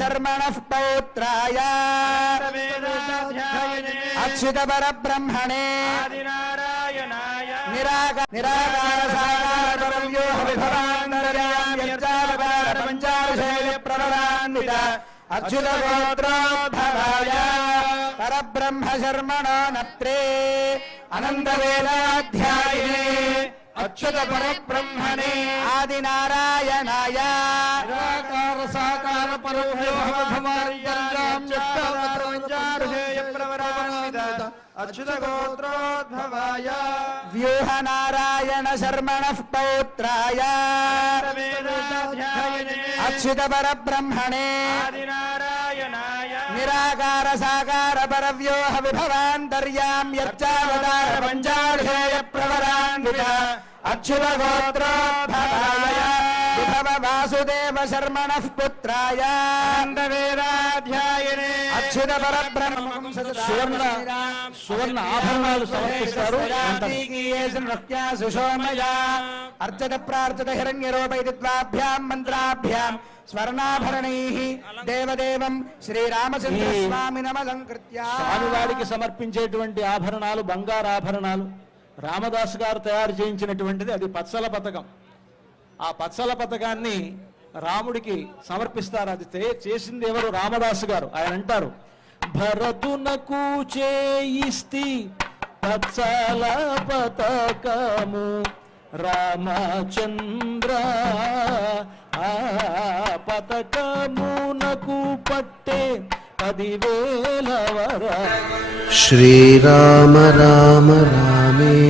శర్మణః పౌత్రాయ వేదాధ్యాయనే అచ్యుత పరబ్రహ్మణే ఆదినారాయణాయ నిరాక నిరాకార సాకార పరవ్యోహ व्यूह नारायण शर्मण पौत्राय अच्युत परब्रह्मणे आदिनारायणाय निराकार साकार पर व्योह यच्चावतार पञ्चार्धेय प्रवरा अच्युत విభవ వాసుదేవ వేదాధ్యాయనే అచ్యుత పరబ్రహ్మ సువర్ణ సువర్ణ ఆభరణాలు సమర్పిస్తారు. హిరణ్య రూపైతి ద్వాభ్యాం మంత్రాభ్యాం స్వర్ణాభరణై దేవదేవం శ్రీరామచంద్ర స్వామి నమలంకృత్య స్వామివారికి సమర్పించేటువంటి ఆభరణాలు బంగారు ఆభరణాలు రామదాసు గారు తయారు చేయించినటువంటిది అది పచ్చల పథకం ఆ పచ్చల పథకాన్ని రాముడికి సమర్పిస్తారు. అది చేసింది ఎవరు? రామదాసు గారు. ఆయన అంటారు భరతునకు చేయిస్తి పచ్చల పతకము రామచంద్ర. ఆ పతకమునకు పట్టే పదివేల శ్రీరామ రామ రామే